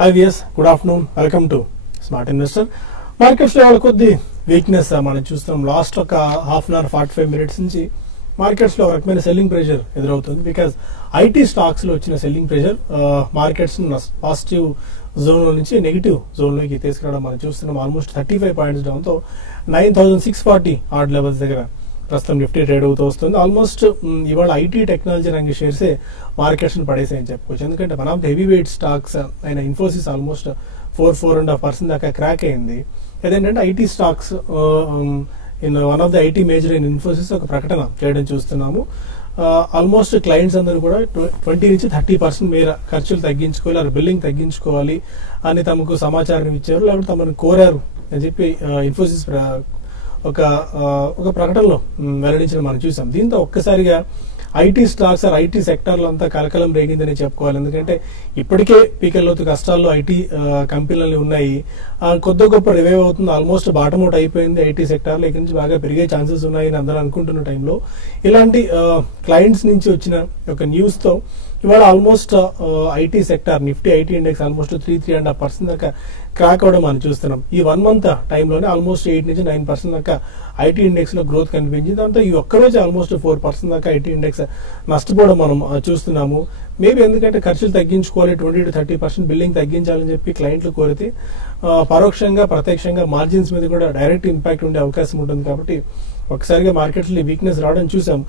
Hi viewers, good afternoon. Welcome to Smart Investor. Markets లో కొద్ది weakness మనం చూస్తున్నాం. లాస్ట్ ఒక హాఫ్ అన్ అవర్ 45 మినిట్స్ నుంచి మార్కెట్స్ లో ఒక రకమైన సెల్లింగ్ ప్రెషర్ ఎదురవుతుంది. బికాస్ ఐటీ స్టాక్స్ లో వచ్చిన selling pressure markets positive zone లో నుంచి నెగిటివ్ జోన్ లోకి తీసుకురావడం మనం చూస్తున్నాం. ఆల్మోస్ట్ 35 పాయింట్స్ డౌన్ తో 9640 ఆర్డ్ లెవెల్స్ దగ్గర ప్రస్తుతం నిఫ్టీ ట్రేడ్ అవుతూ వస్తుంది. ఆల్మోస్ట్ ఇవాళ ఐటీ టెక్నాలజీ రంగ షేర్సే మార్కెట్స్ ని పడేసాయని చెప్పుకోవచ్చు. ఎందుకంటే one of the heavy weight stocks అయిన ఇన్ఫోసిస్ ఆల్మోస్ట్ 4.5% దాకా క్రాక్ అయింది. అదేంటంటే IT stocks one of the IT major in Infosys ఒక ప్రకటన చేయడం చూస్తున్నాము. ఆల్మోస్ట్ క్లయింట్స్ అందరూ కూడా 20 నుంచి 30% మేర ఖర్చులు తగ్గించుకోవాలి, బిల్లింగ్ తగ్గించుకోవాలి అని తమకు సమాచారం ఇచ్చారు, లేకపోతే తమను కోరారు అని చెప్పి ఇన్ఫోసిస్ ఒక ప్రకటనలో వెల్లడించడం మనం చూసాం. దీంతో ఒక్కసారిగా ఐటీ స్టాక్స్ ఐటీ సెక్టార్లో అంతా కలకలం రేగిందని చెప్పుకోవాలి. ఎందుకంటే ఇప్పటికే పీకల్లోతు కష్టాల్లో ఐటీ కంపెనీలు ఉన్నాయి. కొద్ది గొప్ప రివైవ్ అవుతుంది. ఆల్మోస్ట్ బాటమ్ అవుట్ అయిపోయింది ఐటీ సెక్టార్లో. ఇక్కడి నుంచి బాగా పెరిగే ఛాన్సెస్ ఉన్నాయని అందరూ అనుకుంటున్న టైంలో ఇలాంటి క్లయింట్స్ నుంచి వచ్చిన ఒక న్యూస్ తో ఇవాళ almost IT sector Nifty IT index almost 3.5% దాకా క్రాక్ అవడం మనం చూస్తున్నాం. ఈ 1 మంత్ టైంలోనే ఆల్మోస్ట్ 8 నుంచి 9% దాకా ఐటీ ఇండెక్స్ లో గ్రోత్ కనిపించింది. దాంతో ఈ ఒక్కరోజు ఆల్మోస్ట్ 4% దాకా ఐటీ ఇండెక్స్ నష్టపోవడం మనం చూస్తున్నాము. మేబీ ఎందుకంటే ఖర్చులు తగ్గించుకోవాలి, 20 to 30% బిల్లింగ్ తగ్గించాలని చెప్పి క్లయింట్లు కోరితే పరోక్షంగా ప్రత్యక్షంగా మార్జిన్స్ మీద కూడా డైరెక్ట్ ఇంపాక్ట్ ఉండే అవకాశం ఉంటుంది. కాబట్టి ఒకసారిగా మార్కెట్స్ లో వీక్నెస్ రావడం చూసాం.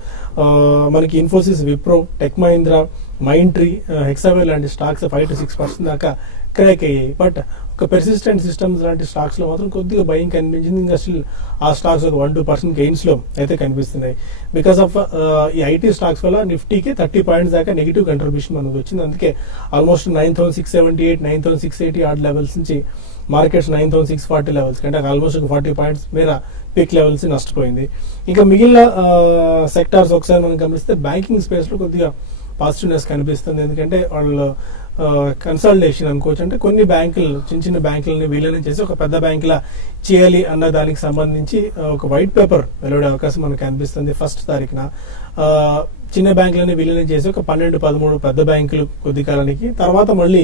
మనకి ఇన్ఫోసిస్, విప్రో, టెక్ మహీంద్రా, మైంట్రీ, హెక్సావేల్ లాంటి స్టాక్స్ 5 to 6% దాకా క్రాక్ అయ్యాయి. బట్ ఒక పెర్సిస్టెంట్ సిస్టమ్స్ లాంటి స్టాక్స్ లో మాత్రం కొద్దిగా భయం కనిపించింది. ఇంకా స్టిల్ ఆ స్టాక్స్ ఒక 1-2% గెయిన్స్ లో అయితే కనిపిస్తున్నాయి. బికాస్ ఆఫ్ ఈ ఐటీ స్టాక్స్ వల్ల నిఫ్టీకి 30 పాయింట్స్ దాకా నెగిటివ్ కంట్రిబ్యూషన్ మనకు వచ్చింది. అందుకే ఆల్మోస్ట్ 9678, 9680 ఆర్డ్ లెవెల్స్ నుంచి మార్కెట్స్ 9640 లెవెల్స్ కంటే ఆల్మోస్ట్ 40 పాయింట్స్ మేర పీక్ లెవెల్స్ నష్టపోయింది. ఇంకా మిగిలిన సెక్టార్స్ ఒకసారి మనం గమనిస్తే బ్యాంకింగ్ స్పేస్ లో కొద్దిగా పాజిటివ్నెస్ కనిపిస్తుంది. ఎందుకంటే వాళ్ళు కన్సల్టేషన్ అనుకోవచ్చు, అంటే కొన్ని బ్యాంకులు చిన్న చిన్న బ్యాంకులని విలీనం చేసి ఒక పెద్ద బ్యాంకులా చేయాలి అన్న దానికి సంబంధించి ఒక వైట్ పేపర్ వెలువడే అవకాశం మనకు కనిపిస్తుంది. 1st తారీఖున చిన్న బ్యాంకులని విలీనం చేసి ఒక 12-13 పెద్ద బ్యాంకులు కొద్ది కాలానికి, తర్వాత మళ్ళీ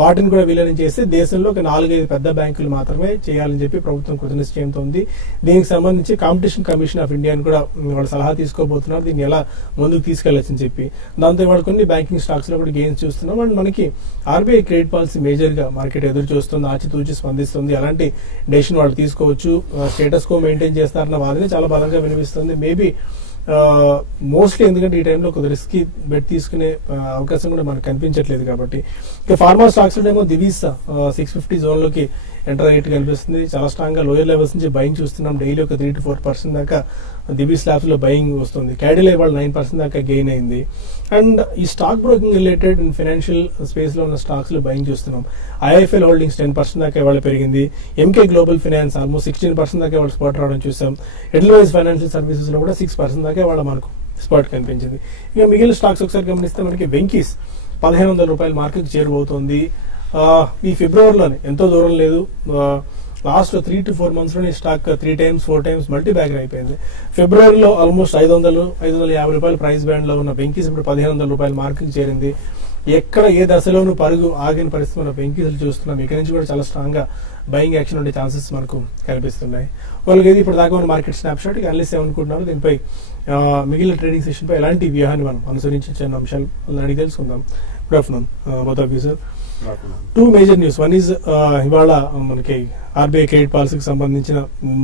వాటిని కూడా విలీనం చేసి దేశంలో ఒక 4-5 పెద్ద బ్యాంకులు మాత్రమే చేయాలని చెప్పి ప్రభుత్వం కృత నిశ్చయంతో ఉంది. దీనికి సంబంధించి కాంపిటీషన్ కమిషన్ ఆఫ్ ఇండియాని కూడా వాళ్ళు సలహా తీసుకోబోతున్నారు, దీన్ని ఎలా ముందుకు తీసుకెళ్లొచ్చని చెప్పి. దాంతో ఇవాళ కొన్ని బ్యాంకింగ్ స్టాక్స్ లో కూడా గెయిన్స్ చూస్తున్నాం. అండ్ మనకి ఆర్బీఐ క్రెడిట్ పాలసీ మేజర్ గా మార్కెట్ ఎదురు చూస్తుంది, ఆచితూచి స్పందిస్తుంది. అలాంటి డెసిషన్ వాళ్ళు తీసుకోవచ్చు, స్టేటస్ కో మెయింటైన్ చేస్తారన్న వాదన చాలా బలంగా వినిపిస్తుంది. మేబీ మోస్ట్లీ ఎందుకంటే ఈ టైంలో కొద్దిగా రిస్కీ బెట్ తీసుకునే అవకాశం కూడా మనకు కనిపించట్లేదు. కాబట్టి ఇక ఫార్మా స్టాక్స్ ఏమో దివీస్ 650 జోన్ లోకి ఎంటర్ అయ్యేట్టు కనిపిస్తుంది. చాలా స్ట్రాంగ్ గా లోయర్ లెవెల్స్ నుంచి బయింగ్ చూస్తున్నాం. డైలీ ఒక 3 to 4% దాకా దివీస్ ల్యాబ్స్ లో బయింగ్ వస్తుంది. క్యాడిలా ఇవాళ 9% దాకా గెయిన్ అయింది. అండ్ ఈ stock broking related and financial space లో ఉన్న స్టాక్స్ లో బయింగ్ చూస్తున్నాం. ఐఐఎఫ్ఎల్ హోల్డింగ్స్ 10% దాకా ఇవాళ పెరిగింది. ఎంకే గ్లోబల్ ఫైనాన్స్ ఆల్మోస్ట్ 16% దాకా ఇవాళ స్పాట్ రావడం చూసాం. ఎడల్వైజ్ ఫైనాన్షియల్ సర్వీసెస్ లో కూడా 6% దాకా ఇవాళ మనకు స్పాట్ కనిపించింది. ఇక మిగిలిన స్టాక్స్ ఒకసారి గమనిస్తే మనకి వెంకీస్ 1500 రూపాయల మార్కెట్ చేరువవుతోంది. ఈ ఫిబ్రవరిలోనే ఎంతో దూరం లేదు, లాస్ట్ 3 to 4 months లోనే stock 3 times 4 times multi bagger అయిపోయింది. ఫిబ్రవరిలో ఆల్మోస్ట్ 550 రూపాయల ప్రైస్ బ్యాండ్ లో ఉన్న వెంకీస్ ఇప్పుడు 1500 రూపాయల మార్కెట్ చేరింది. ఎక్కడ ఏ దశలోనూ పరుగు ఆగిన పరిస్థితి మన వెంకీస్ చూస్తున్నాం. ఇక్కడి నుంచి కూడా చాలా స్ట్రాంగ్ గా బయింగ్ యాక్షన్ ఉండే ఛాన్సెస్ మనకు కనిపిస్తున్నాయి. వాళ్ళకి ఇప్పుడు దాకా ఉన్న మార్కెట్ స్నాప్ షాట్ అనలిస్ట్ ఏమనుకుంటున్నారు, దీనిపై మిగిలిన ట్రేడింగ్ సెషన్ పై ఎలాంటి వ్యూహాన్ని మనం అనుసరించే అంశాలు అడిగి తెలుసుకుందాం. Good afternoon both of you sir. 2 major news. One is ఇవాళ మనకి ఆర్బీఐ క్రెడిట్ పాలసీకి సంబంధించిన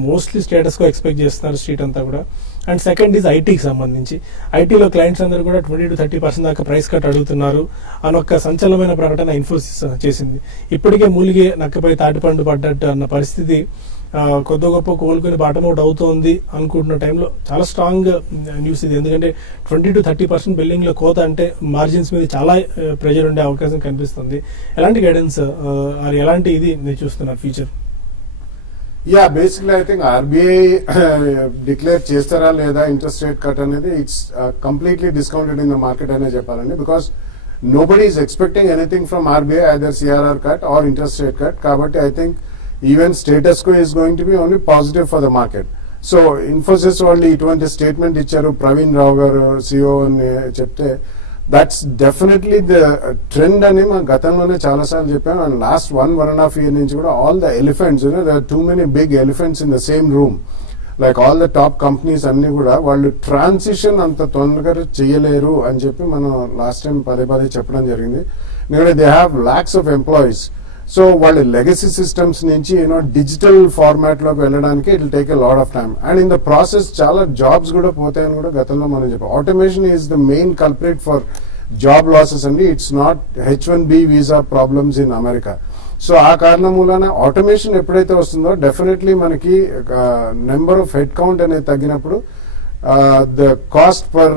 మోస్ట్లీ స్టేటస్ కో ఎక్స్పెక్ట్ చేస్తున్నారు స్ట్రీట్ అంతా కూడా. అండ్ సెకండ్ ఈజ్ ఐటీకి సంబంధించి ఐటీలో క్లయింట్స్ అందరూ కూడా 20 to 30% దాకా ప్రైస్ కట్ అడుగుతున్నారు అని ఒక సంచలనమైన ప్రకటన ఇన్ఫోసిస్ చేసింది. ఇప్పటికే మూలిగే నక్కపై తాటిపండు పడ్డట్టు అన్న పరిస్థితి కొద్ది గొప్ప కోలుకొని బాటమ్ అవుట్ అవుతోంది అనుకుంటున్న టైంలో చాలా స్ట్రాంగ్ న్యూస్ ఇది. ఎందుకంటే 20 to 30% బిల్డింగ్ లో కోత అంటే మార్జిన్స్ మీద చాలా ప్రెజర్ ఉండే అవకాశం కనిపిస్తుంది. ఎలాంటి గైడెన్స్ ఎలాంటి ఇది మీరు చూస్తున్నారు future? Yeah, basically I think RBI declare చేస్తారా లేదా ఇంట్రెస్ట్ రేట్ కట్ అనేది it's completely discounted in the market అనే చెప్పాలండి. Because nobody is expecting anything from RBI, either CRR cut or interest rate cut. కాబట్టి I think even status quo is going to be only positive for the market. So Infosys వాళ్ళు ఇటువంటి statement ఇచ్చారు, ప్రవీణ్ రావు గారు CEO అని చెప్తే that's definitely the trend అని మనం గతంలోనే చాలా సార్లు చెప్పాం. అండ్ లాస్ట్ 1.5 years నుంచి కూడా all the elephants, there are too many big elephants in the same room, like all the top companies అన్ని కూడా వాళ్ళు ట్రాన్సిషన్ అంత తొందరగా చేయలేరు అని చెప్పి మనం లాస్ట్ టైం పదే చెప్పడం జరిగింది. ఎందుకంటే they have lakhs of employees. So వాళ్ళ లెగసీ సిస్టమ్స్ నుంచి డిజిటల్ ఫార్మాట్ లోకి వెళ్ళడానికి it will take a lot of time. And in the process చాలా జాబ్స్ కూడా పోతాయని కూడా గతంలో మనం చెప్పాం. Automation is the main culprit for job losses అండి. It's not H1B visa problems in America. So ఆ కారణం మూలన ఆటోమేషన్ ఎప్పుడైతే వస్తుందో డెఫినెట్లీ మనకి నెంబర్ ఆఫ్ హెడ్ కౌంట్ అనేది తగ్గినప్పుడు the cost for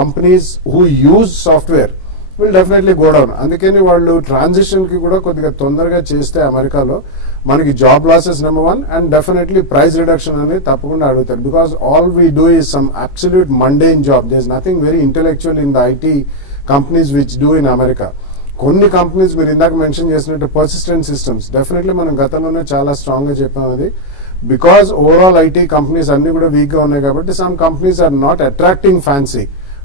companies who use software will definitely go down. అందుకని వాళ్ళు ట్రాన్సిషన్ కి కూడా కొద్దిగా తొందరగా చేస్తే అమెరికాలో మనకి job losses number 1 and definitely price reduction అనేది తప్పకుండా అడుగుతారు. Because all we do is some absolute mundane job. There is nothing very intellectual in the IT companies which do in America. కొన్ని కంపెనీస్ మీరు ఇందాక మెన్షన్ చేసినట్టు persistent Systems definitely మనం గతంలోనే చాలా స్ట్రాంగ్ గా చెప్పాం. అది బికాస్ ఓవరాల్ ఐటీ కంపెనీస్ అన్ని కూడా వీక్ గా ఉన్నాయి కాబట్టి some companies are not attracting fancy.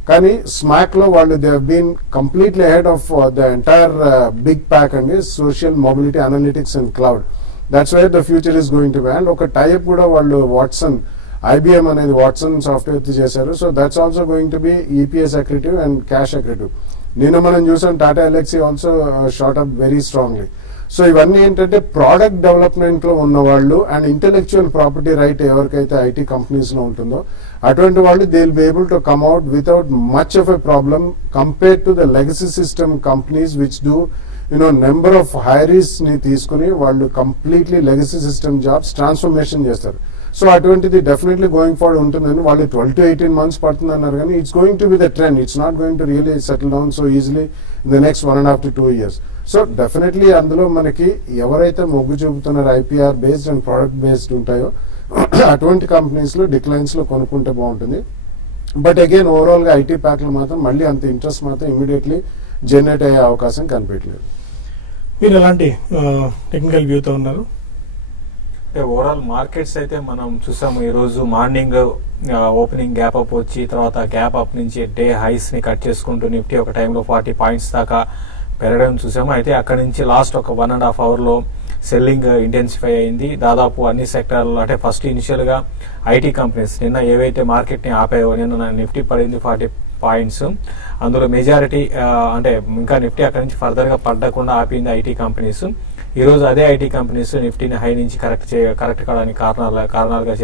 కానీ స్మాక్ లో వాళ్ళు దే హీన్ completely ahead of the entire big pack అండి, social mobility analytics and cloud. That's why the future is going to be. And ఒక టైప్ కూడా వాళ్ళు వాట్సన్, IBM అనేది Watson software చేశారు. So that's also going to be EPS accretive and cash accretive. నిన్న మనం చూసాం Tata Elxsi also shot up very strongly. So ఇవన్నీ ఏంటంటే ప్రోడక్ట్ డెవలప్మెంట్ లో ఉన్న వాళ్ళు అండ్ ఇంటెలెక్చువల్ ప్రాపర్టీ రైట్ ఎవరికైతే ఐటీ కంపెనీస్ లో ఉంటుందో అటువంటి వాళ్ళు they will be able to come out without much of a problem compare to the legacy system companies which do number of hires ని తీసుకుని వాళ్ళు completely legacy system jobs transformation చేస్తారు. So అటువంటిది definitely going forward ఉంటుందని వాళ్ళు 12 to 18 months పడుతుంది అన్నారు. కానీ it's going to be the trend. It's not going to really settle down so easily in the next 1.5 to 2 years. So definitely అందులో మనకి ఎవరైతే మొగ్గు చూపుతున్నారు IPR based and product based ఉంటాయో అటువంటి కంపెనీస్ లో డిక్లైన్స్ లో కొనుక్కుంటే బాగుంటుంది. బట్ అగైన్ ఓవరాల్ గా ఐటీ ప్యాక్ లో మాత్రం మళ్ళీ అంత ఇంట్రెస్ట్ మాత్రం ఇమీడియట్లీ జనరేట్ అయ్యే అవకాశం కనిపించలేదు. మీరు ఎలాంటి టెక్నికల్ వ్యూతో ఉన్నారు? ఓవరాల్ మార్కెట్స్ అయితే మనం చూసాము. ఈ రోజు మార్నింగ్ ఓపెనింగ్ గ్యాప్ అప్ వచ్చి తర్వాత గ్యాప్ అప్ నుంచి డే హైస్ ని కట్ చేసుకుంటూ నిఫ్టీ ఒక టైంలో 40 points దాకా పెరగడం చూసాము. అయితే అక్కడ నుంచి లాస్ట్ ఒక 1.5 hour లో సెల్లింగ్ ఇంటెన్సిఫై అయింది. దాదాపు అన్ని సెక్టార్లో అంటే ఫస్ట్ ఇనిషియల్ గా ఐటీ కంపెనీస్ నిన్న ఏవైతే మార్కెట్ ని ఆపాయో, నిన్న నిఫ్టీ పడింది 40 points. అందులో మెజారిటీ అంటే ఇంకా నిఫ్టీ అక్కడ నుంచి ఫర్దర్ గా పడకుండా ఆపింది ఐటీ కంపెనీస్. ఈ రోజు అదే ఐటీ కంపెనీస్ నిఫ్టీని హై నుంచి కరెక్ట్ కావడానికి కారణాలుగా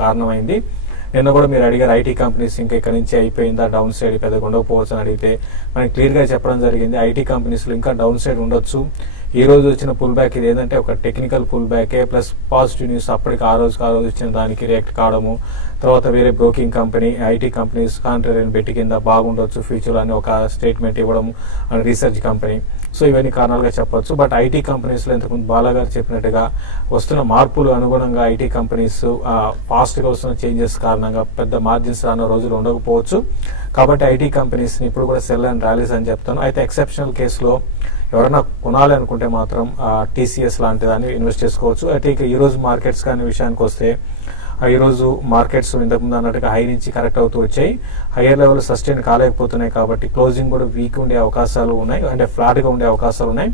కారణమైంది. నిన్న కూడా మీరు అడిగారు ఐటీ కంపెనీస్ ఇంకా ఇక్కడ నుంచి అయిపోయిందా, డౌన్ సైడ్ పెద్దగా ఉండకపోవచ్చు అని అడిగితే మనకి క్లియర్ గా చెప్పడం జరిగింది. ఐటీ కంపెనీస్ లో ఇంకా డౌన్ సైడ్ ఉండొచ్చు. ఈ రోజు వచ్చిన పుల్ బ్యాక్ ఇది ఏంటంటే ఒక టెక్నికల్ పుల్ బ్యాకే ప్లస్ పాజిటివ్ న్యూస్ అప్పటికి ఆ రోజు వచ్చిన దానికి రియాక్ట్ కావడము, తర్వాత వేరే broking company IT companies contract బెట్టి కింద బాగుండొచ్చు ఫ్యూచర్ అని ఒక స్టేట్మెంట్ ఇవ్వడం అండ్ రీసెర్చ్ కంపెనీ. సో ఇవన్నీ కారణాలుగా చెప్పొచ్చు. బట్ ఐటీ కంపెనీస్ లో ఇంతకుముందు బాలా గారు చెప్పినట్టుగా వస్తున్న మార్పులు అనుగుణంగా ఐటీ కంపెనీస్ ఫాస్ట్ గా వస్తున్న చేంజెస్ కారణంగా పెద్ద మార్జిన్స్ రానున్న రోజులు ఉండకపోవచ్చు. కాబట్టి ఐటీ కంపెనీస్ ని ఇప్పుడు కూడా సెల్ అండ్ ర్యాలీస్ అని చెప్తాను. అయితే ఎక్సెప్షనల్ కేసులో ఎవరైనా కొనాలి అనుకుంటే మాత్రం TCS లాంటి దాన్ని ఇన్వెస్ట్ చేసుకోవచ్చు. అయితే ఇక ఈ రోజు మార్కెట్స్ కానీ విషయానికి వస్తే ఈ రోజు మార్కెట్స్ ఇంతకుముందు అన్నట్టుగా హై నుంచి కరెక్ట్ అవుతూ వచ్చాయి. హైయర్ లెవెల్ సస్టైన్ కాలేకపోతున్నాయి కాబట్టి క్లోజింగ్ కూడా వీక్ ఉండే అవకాశాలు ఉన్నాయి, అంటే ఫ్లాట్ గా ఉండే అవకాశాలు ఉన్నాయి.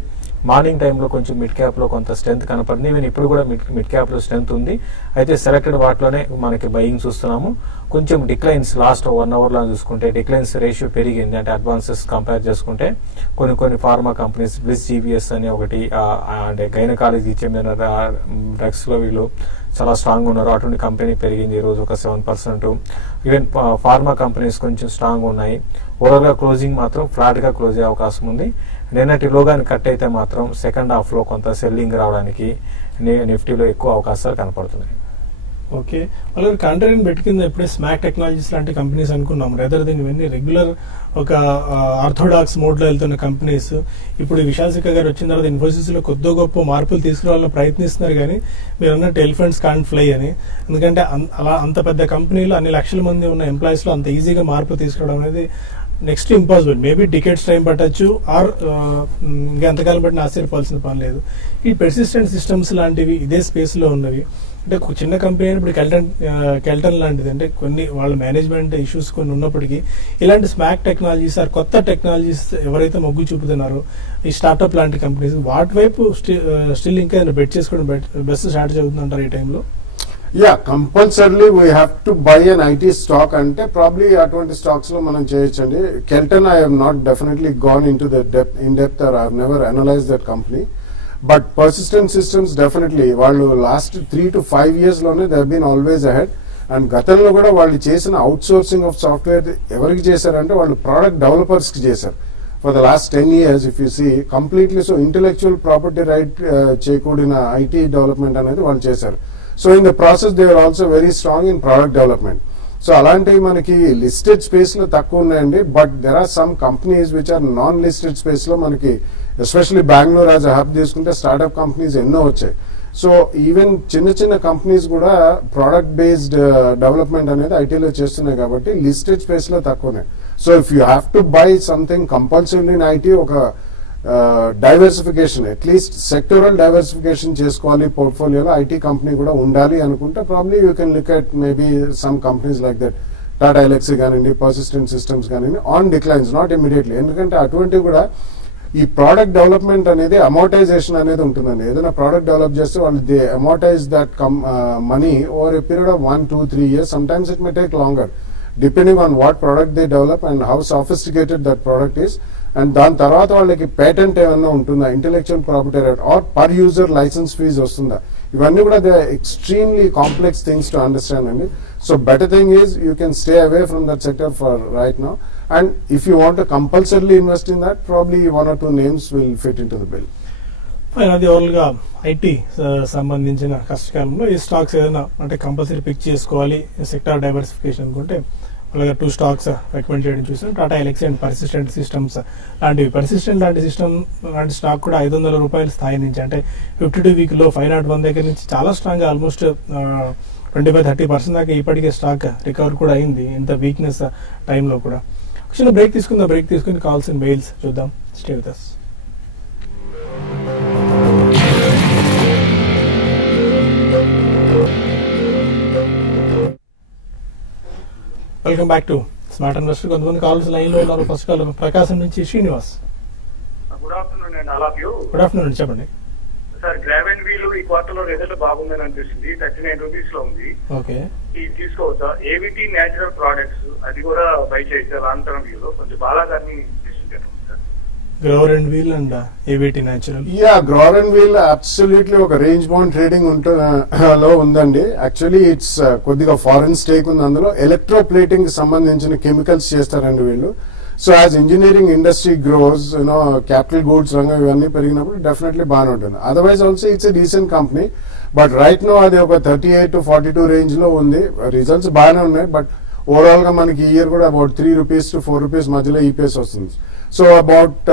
మార్నింగ్ టైంలో కొంచెం మిడ్ క్యాప్ లో కొంత స్ట్రెంత్ కనపడింది. ఈవెన్ ఇప్పుడు కూడా మిడ్ క్యాప్ లో స్ట్రెంత్ ఉంది. అయితే సెలెక్టెడ్ వాటిలోనే మనకి బయింగ్ చూస్తున్నాము. కొంచెం డిక్లైన్స్ లాస్ట్ 1 hour లో చూసుకుంటే డిక్లైన్స్ రేషియో పెరిగింది. అంటే అడ్వాన్సెస్ కంపేర్ చేసుకుంటే కొన్ని ఫార్మా కంపెనీస్ బ్లిస్ GVS అని ఒకటి అంటే గైనకాలజీ చెందిన డ్రగ్స్ లో వీళ్ళు చాలా స్ట్రాంగ్ ఉన్నారు. అటువంటి కంపెనీ పెరిగింది ఈ రోజు ఒక 7%. ఈవెన్ ఫార్మా కంపెనీస్ కొంచెం స్ట్రాంగ్ ఉన్నాయి. ఓవరాల్ గా క్లోజింగ్ మాత్రం ఫ్లాట్ గా క్లోజ్ అయ్యే అవకాశం ఉంది. నిన్నటి లోగాని కట్ అయితే మాత్రం సెకండ్ హాఫ్ లో కొంత సెల్లింగ్ రావడానికి నిఫ్టీలో ఎక్కువ అవకాశాలు కనపడుతున్నాయి. ఓకే, అలాగే కాంట్రాక్ట్ బెట్ కింద ఎప్పుడే స్మాక్ టెక్నాలజీస్ లాంటి కంపెనీస్ అనుకున్నాం. రెదర్ దెన్ ఇవన్నీ రెగ్యులర్ ఒక ఆర్థోడాక్స్ మోడ్ లో వెళ్తున్న కంపెనీస్ ఇప్పుడు విశాల్ సిక్కా గారు వచ్చిన తర్వాత ఇన్ఫోసిస్ లో కొద్ది గొప్ప మార్పులు తీసుకురావాలని ప్రయత్నిస్తున్నారు. కానీ మీరు అన్నట్టు ఎలిఫెంట్స్ కాంట్ ఫ్లై అని, ఎందుకంటే అలా అంత పెద్ద కంపెనీలో అన్ని లక్షల మంది ఉన్న ఎంప్లాయీస్ లో అంత ఈజీగా మార్పు తీసుకురావడం అనేది next impossible. Maybe decades time పట్టచ్చు ఆర్ ఇంకా ఎంతకాలం పట్టిన ఆశ్చర్యపోవాల్సిన పని లేదు. ఈ పెర్సిస్టెంట్ సిస్టమ్స్ లాంటివి ఇదే స్పేస్ లో ఉన్నవి అంటే ఒక చిన్న కంపెనీ ఇప్పుడు కెల్టన్ లాంటిది, అంటే కొన్ని వాళ్ళ మేనేజ్మెంట్ ఇష్యూస్ కొన్ని ఉన్నప్పటికీ ఇలాంటి స్మాక్ టెక్నాలజీస్ ఆర్ కొత్త టెక్నాలజీస్ ఎవరైతే మొగ్గు చూపుతున్నారో ఈ స్టార్ట్అప్ లాంటి కంపెనీస్ వాటి వైపు స్టిల్ ఇంకా ఏదైనా బెట్ చేసుకోవడం బెస్ట్ స్ట్రాటజీ అవుతుందంటారు ఈ టైంలో? Yeah, compulsory we have to buy an IT stock అంటే ప్రాబ్లీ అటువంటి స్టాక్స్ లో మనం చేయొచ్చండి. Kelton I have not definitely gone in to in depth or I have never analyze that company. But Persistent Systems definitely వాళ్ళు last 3 to 5 years లోనే they been always ahead. And గతంలో కూడా వాళ్ళు చేసిన అవుట్ సోర్సింగ్ ఆఫ్ సాఫ్ట్వేర్ ఎవరికి చేశారంటే వాళ్ళు product developers కి చేశారు. For the last 10 years if you see completely so intellectual property right చేకూడిన ఐటీ డెవలప్మెంట్ అనేది వాళ్ళు చేశారు. So in the process they are also very strong in product development. So అలాంటివి మనకి లిస్టెడ్ స్పేస్ లో తక్కువ ఉన్నాయండి. But there are some companies which are non listed space లో మనకి ఎస్పెషల్లీ బెంగళూరు యాజ్ హబ్ తీసుకుంటే స్టార్ట్అప్ కంపెనీస్ ఎన్నో వచ్చాయి. సో ఈవెన్ చిన్న చిన్న కంపెనీస్ కూడా ప్రోడక్ట్ బేస్డ్ డెవలప్మెంట్ అనేది ఐటీలో చేస్తున్నాయి కాబట్టి లిస్టెడ్ స్పేస్ లో తక్కువనే. So if you have to by something compulsory in IT ఒక డైవర్సిఫికేషన్ అట్లీస్ట్ సెక్టరల్ డైవర్సిఫికేషన్ చేసుకోవాలి పోర్ట్ఫోలియోలో ఐటీ కంపెనీ కూడా ఉండాలి అనుకుంటే probably you can look at maybe some companies like that Tata ఎలక్సీ కానివ్వండి, పర్సిస్టెంట్ సిస్టమ్స్ కానివ్వండి ఆన్ డిక్లైన్స్ నాట్ ఇమీడియట్లీ. ఎందుకంటే అటువంటివి కూడా ఈ ప్రోడక్ట్ డెవలప్మెంట్ అనేది అమోటైజేషన్ అనేది ఉంటుందండి. ఏదైనా ప్రోడక్ట్ డెవలప్ చేస్తే వాళ్ళు they amortize that money over a period of 1-2-3 years. Sometimes it may take longer depending on what product they develop and how sophisticated that product is. And దాని తర్వాత వాళ్ళకి patent ఏమన్నా ఉంటుందా, intellectual property right or per user license fee వస్తుందా, ఇవన్నీ కూడా they extremely complex things to understand అండి. So better thing is you can stay away from that sector for right now. And if you want to compulsorily invest in that, probably 1 or 2 names will fit into the bill. అది overall గా IT సంబంధించిన కష్టకాలంలో ఈ stocks ఏదైనా అంటే compulsory pick చేసుకోవాలి sector diversification అనుకుంటే అలాగే 2 stocks రికమెండ్ చేయడం చూసాం. టాటా ఎలక్సీ అండ్ పర్సిస్టెంట్ సిస్టమ్స్ లాంటివి. పర్సిస్టెంట్ లాంటి సిస్టమ్ లాంటి స్టాక్ కూడా 500 రూపాయల స్థాయి నుంచి అంటే 52 week లో 501 దగ్గర నుంచి చాలా స్ట్రాంగ్ గా ఆల్మోస్ట్ 25-30% దాకా ఇప్పటికే స్టాక్ రికవర్ కూడా అయింది ఇంత వీక్నెస్ టైంలో కూడా. చిన్న బ్రేక్ తీసుకుందాం. బ్రేక్ తీసుకుని కాల్స్ అండ్ మెయిల్స్ చూద్దాం. Stay with us. Welcome back to smart investor. కొంతమంది కాల్స్ లైన్ లో ఉన్నారు. ఫస్ట్ కాల్ ప్రకాశం నుంచి శ్రీనివాస్. గుడ్ ఆఫ్టర్నూన్ అండి. All of you. Good afternoon, చెప్పండి. సార్ గ్రావెన్ వీల్ ఈ క్వార్టర్ లో రిజల్ట్ బాగుందని అనిపిస్తుంది. 39 rupees లో ఉంది. ఓకే, ఇది తీసుకోవచ్చా? ఏవిటీ న్యాచురల్ ప్రొడక్ట్స్ అది కూడా బై చేయొచ్చా లాంగ్ టర్మ్ వ్యూ లో? కొంచెం బాలాగారిని గ్రోవర్ అండ్ వీల్ అండ్ ఏవిటీ natural. Yeah, Grover and Weil absolutely ఒక రేంజ్ బౌండ్ ట్రేడింగ్ లో ఉందండి. యాక్చువల్లీ ఇట్స్ కొద్దిగా ఫారెన్ స్టేక్ ఉంది అందులో. ఎలక్ట్రోప్లేటింగ్ కి సంబంధించిన కెమికల్స్ చేస్తారండి వీళ్ళు. So as engineering industry grows capital goods రంగం ఇవన్నీ పెరిగినప్పుడు డెఫినెట్లీ బాగానే ఉంటుంది. Otherwise also it's a decent company. But right no అది ఒక 38 to 42 రేంజ్ లో ఉంది. రిజల్ట్స్ బాగానే ఉన్నాయి. బట్ ఓవరాల్ గా మనకి ఈ ఇయర్ కూడా అబౌట్ 3 rupees to 4 rupees మధ్యలో ఈపీఎస్ వస్తుంది. So about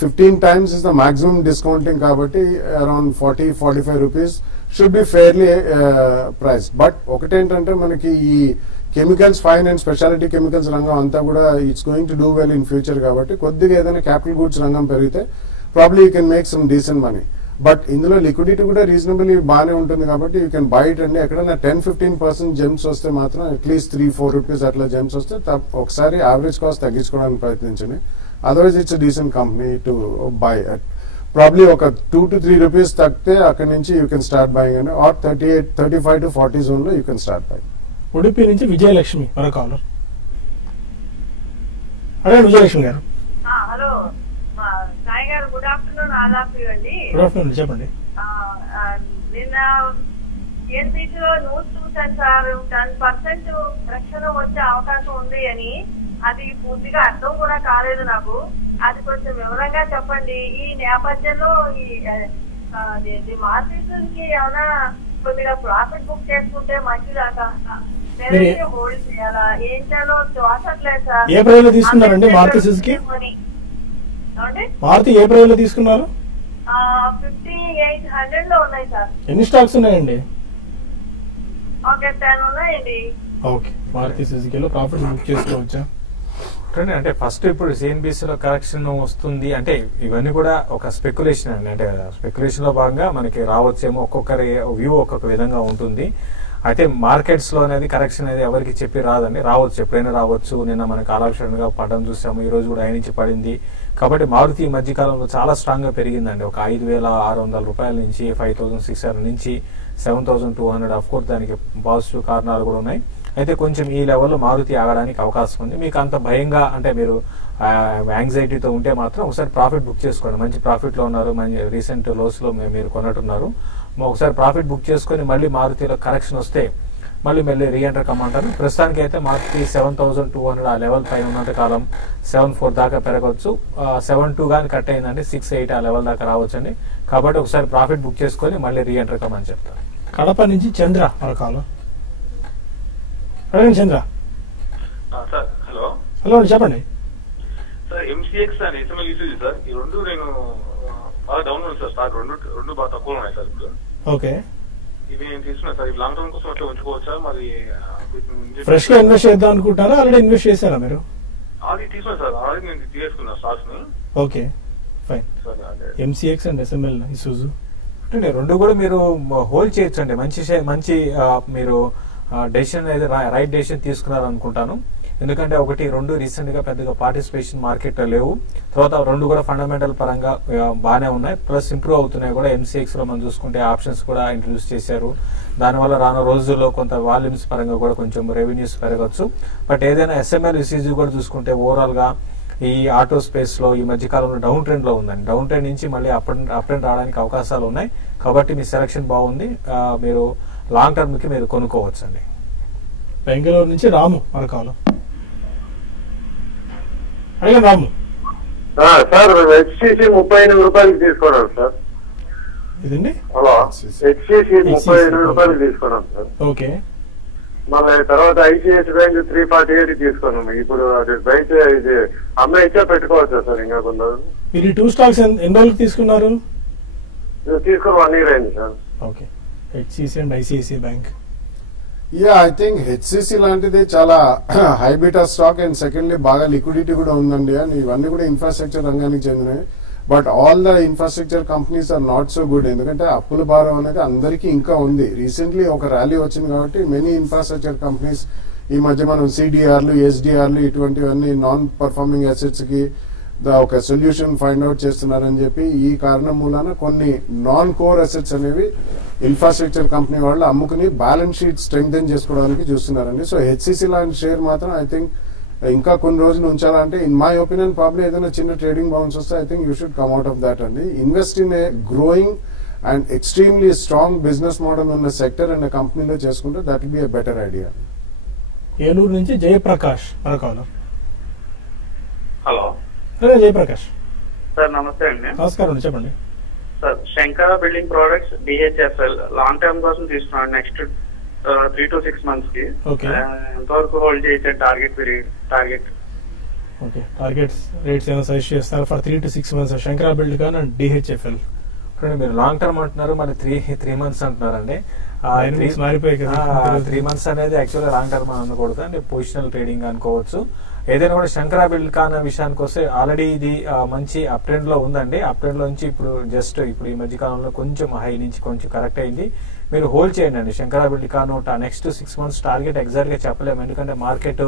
15 times is the maximum discounting కాబట్టి around 40-45 rupees should be fairly price. But ఒకటేంటంటే మనకి ఈ chemicals fine and speciality chemicals రంగం అంతా కూడా it's going to do well in future కాబట్టి కొద్దిగా ఏదైనా క్యాపిటల్ గూడ్స్ రంగం పెరిగితే probably you can make some decent money. But ఇందులో లిక్విడిటీ కూడా రీజనబుల్ బాగానే ఉంటుంది కాబట్టి యూ కెన్ బై ఇట్ అండి. ఎక్కడైనా 10-15% జెమ్స్ వస్తే మాత్రం అట్లీస్ట్ 3-4 rupees అట్లా జెమ్స్ వస్తే ఒకసారి యావరేజ్ కాస్ట్ తగ్గించుకోవడానికి ప్రయత్నించండి. Otherwise it's decent company to buy at. Probably ఒక 2 to 3 rupees తగ్గితే అక్కడి నుంచి యూ కెన్ స్టార్ట్ బయింగ్ అండి. ఆర్ 35 to 40 zone లో you can start buying. Udupi నుంచి విజయలక్ష్మి మరో కాలర్. అదే విజయలక్ష్మి గారు. హలో సాయి గారు, గుడ్ ఆఫ్టర్నూన్. ఆదాపు అండి. గుడ్ ఆఫ్టర్నూన్, చెప్పండి. నిన్న ఏపీసీ లో న్యూస్ చూసాను సార్, 10% రక్షణ వచ్చే అవకాశం ఉంది అని. అది పూర్తిగా అర్థం కూడా కాలేదు నాకు. అది కొంచెం వివరంగా చెప్పండి. ఈ నేపథ్యంలో ఈ మార్కెట్ కి ఏమైనా కొద్దిగా ప్రాఫిట్ బుక్ చేసుకుంటే మంచిదాకా హోల్డ్ చేయాలా ఏం చేయాలో తోచట్లేదు సార్. ఏ ప్రైస్ లో తీసుకున్నారండి మారుతి సుజుకి? మారుతి ఏ ప్రైస్ లో తీసుకున్నారు? 5800 లో ఉన్నాయి సార్. ఎన్ని స్టాక్స్ ఉన్నాయండి? ఓకే, 10 ఉన్నాయండి. ఓకే, మారుతి సుజుకిలో ప్రాఫిట్ బుక్ చేసుకోవచ్చా? అంటే ఫస్ట్ ఇప్పుడు సిఎన్బిసి లో కరెక్షన్ వస్తుంది అంటే ఇవన్నీ కూడా ఒక స్పెక్యులేషన్ అండి. అంటే స్పెక్యులేషన్ లో భాగంగా మనకి రావచ్చేమో, ఒక్కొక్కరి వ్యూ ఒక్కొక్క విధంగా ఉంటుంది. అయితే మార్కెట్స్ లో అనేది కరెక్షన్ అనేది ఎవరికి చెప్పి రాదండి, రావచ్చు, ఎప్పుడైనా రావచ్చు. నిన్న మనకి ఆలాక్షణ గా పడడం చూసాము, ఈ రోజు కూడా ఆయన నుంచి పడింది. కాబట్టి మారుతి ఈ మధ్య కాలంలో చాలా స్ట్రాంగ్ గా పెరిగిందండి. ఒక 5,600 రూపాయల నుంచి 5,600 నుంచి 7,200. అఫ్ కోర్స్ దానికి పాజిటివ్ కారణాలు కూడా ఉన్నాయి. అయితే కొంచెం ఈ లెవెల్లో మారుతి ఆగడానికి అవకాశం ఉంది. మీకు అంత భయంగా అంటే మీరు యాంగ్జైటీతో ఉంటే మాత్రం ఒకసారి ప్రాఫిట్ బుక్ చేసుకోండి. మంచి ప్రాఫిట్ లో ఉన్నారు, మంచి రీసెంట్ లోస్ లో మీరు కొన్నట్టున్నారు. ఒకసారి ప్రాఫిట్ బుక్ చేసుకుని మళ్ళీ మారుతిలో కరెక్షన్ వస్తే మళ్ళీ రీఎంటర్ కమ్మంటారు. ప్రస్తుతానికి అయితే మారుతి 7,200 ఆ లెవెల్ పైన ఉన్నంత కాలం 7,400 దాకా పెరగవచ్చు. 7,200 గాని కట్ అయిందంటే 6,800 ఆ లెవెల్ దాకా రావచ్చండి. కాబట్టి ఒకసారి ప్రాఫిట్ బుక్ చేసుకుని మళ్ళీ రీఎంటర్ కమ్మని చెప్తారు. కడప నుంచి చంద్ర మరొకాలు. అడగండి చంద్ర. Sir hello. హలో చెప్పండి sir. MCX and SML usage sir, ఈ రెండు నేను బాగా డౌన్ ఉంది సార్. స్టాక్ రెండు బాగా తక్కువ ఉన్నాయి సార్ ఇప్పుడు. ఓకే, ఇవి నేను తీసుకున్నాను సార్. ఇవి లాంగ్ టర్మ్ కోసం అట్లా ఉంచుకోవచ్చా? మరి ఫ్రెష్ గా ఇన్వెస్ట్ చేద్దాం అనుకుంటారా? ఆల్రెడీ ఇన్వెస్ట్ చేశారా మీరు? అది తీసుకున్నాను సార్, ఆల్రెడీ నేను తీసుకున్నాను స్టాక్స్ ని. Okay fine. Sir MCX and SML Isuzu అంటే రెండు కూడా మీరు హోల్డ్ చేయొచ్చు అండి. మంచి మీరు డెసిషన్ అయితే రైట్ డెసిషన్ తీసుకున్నారు అనుకుంటాను. ఎందుకంటే రెండు రీసెంట్ గా పెద్దగా పార్టిసిపేషన్ మార్కెట్ లో లేవు. తర్వాత రెండు కూడా ఫండమెంటల్ పరంగా బాగానే ఉన్నాయి, ప్లస్ ఇంప్రూవ్ అవుతున్నాయి కూడా. ఎంసీఎక్స్ లో మనం చూసుకుంటే ఆప్షన్స్ కూడా ఇంట్రడ్యూస్ చేశారు. దానివల్ల రాను రోజుల్లో కొంత వాల్యూమ్స్ పరంగా కూడా కొంచెం రెవెన్యూస్ పెరగచ్చు. బట్ ఏదైనా ఎస్ఎంఎల్ ఇసీజీ కూడా చూసుకుంటే ఓవరాల్ గా ఈ ఆటో స్పేస్ లో ఈ మధ్య కాలంలో డౌన్ ట్రెండ్ లో ఉందండి. డౌన్ ట్రెండ్ నుంచి మళ్ళీ అప్ ట్రెండ్ రావడానికి అవకాశాలు ఉన్నాయి. కాబట్టి మీ సెలక్షన్ బాగుంది, మీరు లాంగ్ టర్మ్ కి మీరు కొనుక్కోవచ్చు అండి. బెంగళూరు నుంచి రాము మరొకాలు. అడిగా రాము. సార్ హెచ్సిసి 38 రూపాయలకి తీసుకున్నాను సార్. ఇదండి హలో, హెచ్సిసి 38 రూపాయలకి తీసుకున్నాను సార్. ఓకే, మళ్ళీ తర్వాత ఐసిఐసి బ్యాంక్ 348 తీసుకున్నాము. ఇప్పుడు అది బయట ఇది అమ్మాయిచ్చా పెట్టుకోవచ్చా సార్? ఇంకా కొందరు మీరు 2 స్టాక్స్ ఎన్ని రోజులకు తీసుకున్నారు? తీసుకుని 1 year అయింది sir. Okay, HCC and ICICI bank. I think HCC లాంటిది చాలా high beta stock and secondly బాగా లిక్విడిటీ కూడా ఉందండి. అండ్ ఇవన్నీ కూడా ఇన్ఫ్రాస్ట్రక్చర్ రంగానికి చెందినవి. But all the infrastructure companies are not so good. ఎందుకంటే అప్పుల భారం అనేది అందరికీ ఇంకా ఉంది. రీసెంట్లీ ఒక ర్యాలీ వచ్చింది కాబట్టి మెనీ ఇన్ఫ్రాస్ట్రక్చర్ కంపెనీస్ ఈ మధ్య మనం సిడిఆర్లు, ఎస్డిఆర్లు ఇటువంటివన్నీ నాన్ పర్ఫార్మింగ్ అసెట్స్ కి ఒక సొల్యూషన్ ఫైండ్ అవుట్ చేస్తున్నారని చెప్పి ఈ కారణం మూలాన కొన్ని నాన్ కోర్ అసెట్స్ అనేవి ఇన్ఫ్రాస్ట్రక్చర్ కంపెనీ వాళ్ళు అమ్ముకుని బ్యాలెన్స్ షీట్ స్ట్రెంగ్థెన్ చేసుకోవడానికి చూస్తున్నారండి. సో హెచ్సిసి లాంటి షేర్ మాత్రం ఐ థింక్ ఇంకా కొన్ని రోజులు ఉంచాలంటే ఇన్ మై ఒపీనియన్ ప్రాబ్లీ ఏదైనా చిన్న ట్రేడింగ్ బౌన్స్ వస్తే I think you should come out of that అండి. Invest in a growing and extremely strong business model ఉన్న సెక్టర్ అండ్ కంపెనీలో చేసుకుంటే that will be a better idea. Eluru నుంచి జయప్రకాష్ మరొకాలు. Hello Jayaprakash sir. నమస్తే అండి. నమస్కారం, చెప్పండి sir. Shankara building products DHFL long term కోసం తీసుకున్నాను. నెక్స్ట్ 3 to 6 months కి ఎంతవరకు హోల్డ్ చేసే టార్గెట్ ఓకే, టార్గెట్స్ రేట్స్ ఏమైనా సజెస్ట్ చేస్తారు for 3 to 6 months Shankara build కానీ అండ్ డిహెచ్ఎఫ్ఎల్? మీరు లాంగ్ టర్మ్ అంటున్నారు, మరి 3 months అంటున్నారండి. మారిపోయాయి కదా. 3 months అనేది యాక్చువల్గా లాంగ్ టర్మ్ అనకూడదు అండి, పొజిషనల్ ట్రేడింగ్ అనుకోవచ్చు. ఏదైనా కూడా శంకర బిల్డ్ కాన విషయానికి వస్తే ఆల్రెడీ ఇది మంచి అప్ ట్రెండ్ లో ఉందండి. అప్ ట్రెండ్ లో నుంచి ఇప్పుడు ఈ మధ్య కాలంలో కొంచెం హై నుంచి కొంచెం కరెక్ట్ అయింది. మీరు హోల్డ్ చేయండి అండి శంకర బిల్డ్ కాను. నెక్స్ట్ 6 months టార్గెట్ ఎగ్జాక్ట్ గా చెప్పలేము, ఎందుకంటే మార్కెట్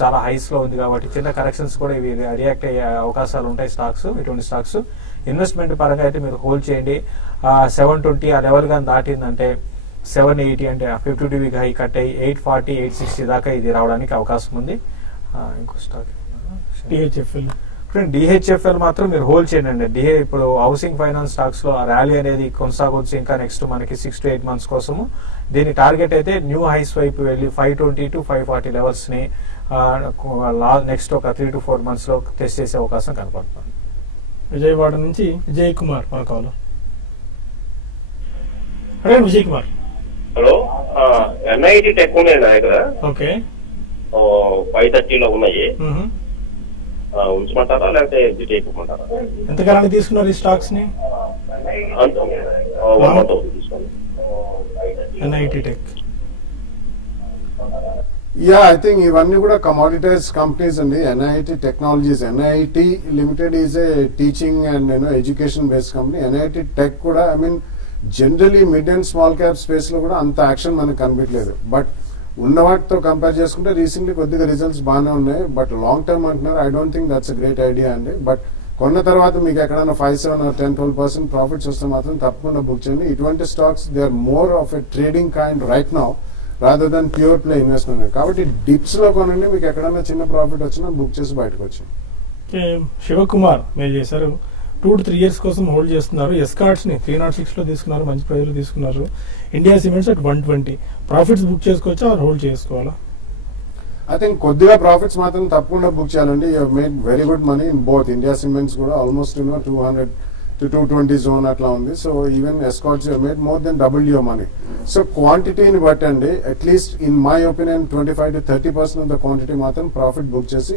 చాలా హైస్ లో ఉంది కాబట్టి చిన్న కరెక్షన్స్ కూడా ఇవి రియాక్ట్ అయ్యే అవకాశాలు ఉంటాయి స్టాక్స్. ఇటువంటి స్టాక్స్ ఇన్వెస్ట్మెంట్ పరంగా అయితే మీరు హోల్డ్ చేయండి. 720 ఆ లెవెల్ గా దాటిందంటే 780 అంటే 52 వీక్ హై కట్ అయ్యి 840, 860 దాకా ఇది రావడానికి అవకాశం ఉంది. ఇంకో స్టాక్ డిహెచ్ఎఫ్ఎల్ మాత్రం మీరు హోల్డ్ చేయండి. ఇప్పుడు హౌసింగ్ ఫైనాన్స్ స్టాక్స్ లో ర్యాలీ అనేది కొనసాగొచ్చు ఇంకా నెక్స్ట్ మనకి 6 to 8 months కోసము. దీని టార్గెట్ అయితే న్యూ హైస్ వైపు వెళ్ళి 520 to 540 లెవెల్స్ ని నెక్స్ట్ ఒక 3 to 4 months లో టెస్ట్ చేసే అవకాశం కనపడుతుంది. విజయవాడ నుంచి విజయ్ కుమార్ మనకాలు. అదే Vijay Kumar. Hello, NIT tech ఉన్నాయి నా దగ్గర. ఓకే, 530 ఉన్నాయి. ఉంచమంటారా లేకపోతే ఎగ్జిట్ అయిపోమంటారా? ఎంతకాలానికి తీసుకున్నారు ఈ స్టాక్స్ ని? 1 month తీసుకున్నాను. NIIT tech yeah I think ఇవన్నీ కూడా కమోడిటైజ్ కంపెనీస్ అండి. NIIT technologies, NIIT limited is a teaching and education based company. NIIT tech కూడా I mean generally mid and small cap space లో కూడా అంత యాక్షన్ మనకు కనిపించలేదు. బట్ ఉన్న వాటితో కంపేర్ చేసుకుంటే రీసెంట్లీ కొద్దిగా రిజల్ట్స్ బాగానే ఉన్నాయి. బట్ లాంగ్ టర్మ్ అంటున్నారు, I don't think that's a great idea అండి. బట్ కొన్న తర్వాత మీకు ఎక్కడైనా 5, 7 or 10-12% ప్రాఫిట్స్ వస్తే మాత్రం తప్పకుండా బుక్ చేయండి. ఇటువంటి stocks they are more of a trading kind right now rather than pure play investment. కాబట్టి డిప్స్ లో కొనండి, మీకు ఎక్కడైనా చిన్న ప్రాఫిట్ వచ్చినా బుక్ చేసి బయటకు వచ్చింది. శివకుమార్ మీరు చేశారు 2 to 3 years కోసం హోల్డ్ చేస్తున్నారు. ఎస్కార్ట్స్ ని 306 లో తీసుకున్నారు, మంచి ప్రైస్ లో తీసుకున్నారు. India Cements at 120 profits book చేసుకోవచ్చా ఆర్ హోల్డ్ చేసుకోవాలా? ఐ థింక్ కొద్దిగా ప్రాఫిట్స్ మాత్రం తప్పకుండా బుక్ చేయాలండి. You made very good money in both. India Cements కూడా ఆల్మోస్ట్ 200 to 220 జోన్ అట్లా ఉంది. So even Escorts you made more than double your money. So క్వాంటిటీని బట్టండి at least in my opinion 25 to 30% of the quantity మాత్రం profit book చేసి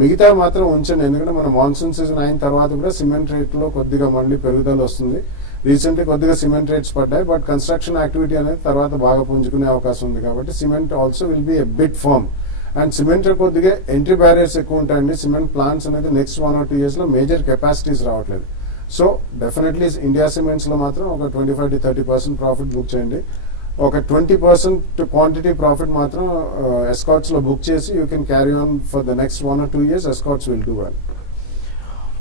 మిగతా మాత్రం ఉంచండి. ఎందుకంటే మన మాన్సూన్ సీజన్ అయిన తర్వాత కూడా సిమెంట్ రేట్ లో కొద్దిగా మళ్ళీ పెరుగుదల వస్తుంది. రీసెంట్లీ కొద్దిగా సిమెంట్ రేట్స్ పడ్డాయి, బట్ కన్స్ట్రక్షన్ యాక్టివిటీ అనేది తర్వాత బాగా పుంజుకునే అవకాశం ఉంది. కాబట్టి cement also will be a bit firm. And cement కొద్దిగా ఎంట్రీ బ్యారియర్స్ ఎక్కువ ఉంటాయండి. సిమెంట్ ప్లాంట్స్ అనేది నెక్స్ట్ 1 or 2 years లో మేజర్ కెపాసిటీస్ రావట్లేదు. సో డెఫినెట్లీ ఇండియా సిమెంట్స్ లో మాత్రం ఒక 25 to 30% ప్రాఫిట్ బుక్ చేయండి. ఒక 20% క్వాంటిటీ ప్రాఫిట్ మాత్రం ఎస్కార్ట్స్ లో బుక్ చేసి you can carry on for the next 1 or 2 years. Escorts will do well.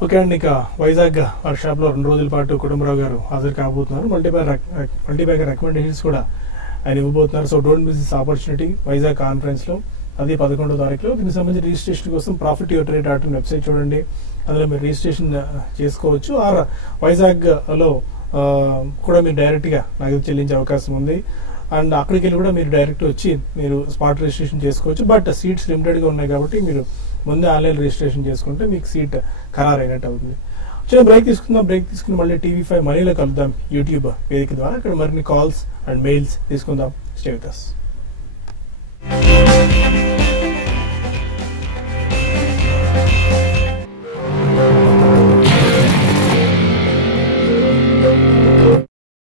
Okay అండి, ఇక వైజాగ్ వర్క్ షాప్ లో 2 రోజుల పాటు కుటుంబరావు గారు హాజరు కాబోతున్నారు. మల్టీబ్యాగ్ రికమెండేషన్స్ కూడా ఆయన ఇవ్వబోతున్నారు. So don't miss this opportunity. Vizag conference లో అది 11వ తారీఖులో. దీనికి సంబంధించి రిజిస్ట్రేషన్ కోసం profityourtrade.in వెబ్సైట్ చూడండి, అందులో మీరు రిజిస్ట్రేషన్ చేసుకోవచ్చు. ఆర్ వైజాగ్ లో కూడా మీరు డైరెక్ట్ గా నగదు చెల్లించే అవకాశం ఉంది. అండ్ అక్కడికి వెళ్ళి కూడా మీరు డైరెక్ట్ వచ్చి మీరు స్పాట్ రిజిస్ట్రేషన్ చేసుకోవచ్చు. బట్ సీట్స్ లిమిటెడ్ గా ఉన్నాయి కాబట్టి మీరు ముందే ఆన్లైన్ రిజిస్ట్రేషన్ చేసుకుంటే మీకు సీట్ ఖరారు అయినట్టు అవుతుంది. బ్రేక్ తీసుకుందాం. బ్రేక్ తీసుకుని మళ్ళీ TV5 మనీలో కలుద్దాం యూట్యూబ్ వేదిక ద్వారా. అక్కడ మరిన్ని కాల్స్ అండ్ మెయిల్స్ తీసుకుందాం. Stay with us.